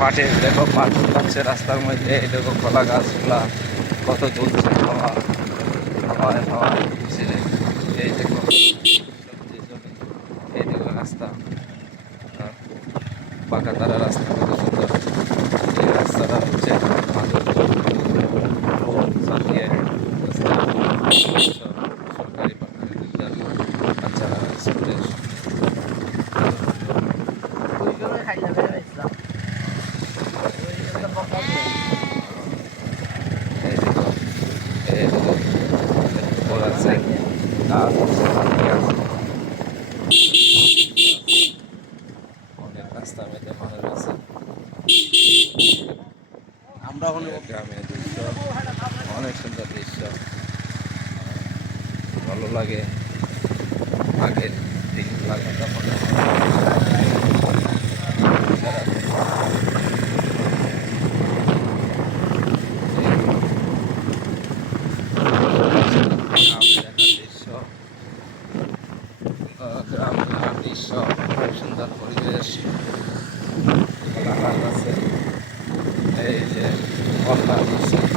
পাটে দেখো পাট পাচ্ছে রাস্তার মধ্যে, এই দেখো কলা গাছগুলা কত জ্বলছে, হাওয়ায় হাওয়ায় ছেড়ে। এই দেখো সবজি জমি, এই দেখো রাস্তা, পাকা তারা রাস্তা কত সুন্দর। এই রাস্তাটা হচ্ছে চালিয়ে রাস্তা সরকারি বাচ্চারা স্কুলে এই দেখো, এই দেখো ফুল আছে, গাছ আছে, পাখি আছে, অনেক রাস্তার মধ্যে মানুষ আছে। আমরা গ্রামের দৃশ্য, অনেক সুন্দর দৃশ্য, ভালো লাগে। আগের দিন লাগাটা মনে হয় দৃশ্য, গ্রামের দৃশ্য, খুব সুন্দর পরিবেশ, কলা গাছ আছে, এই যে কলা আছে।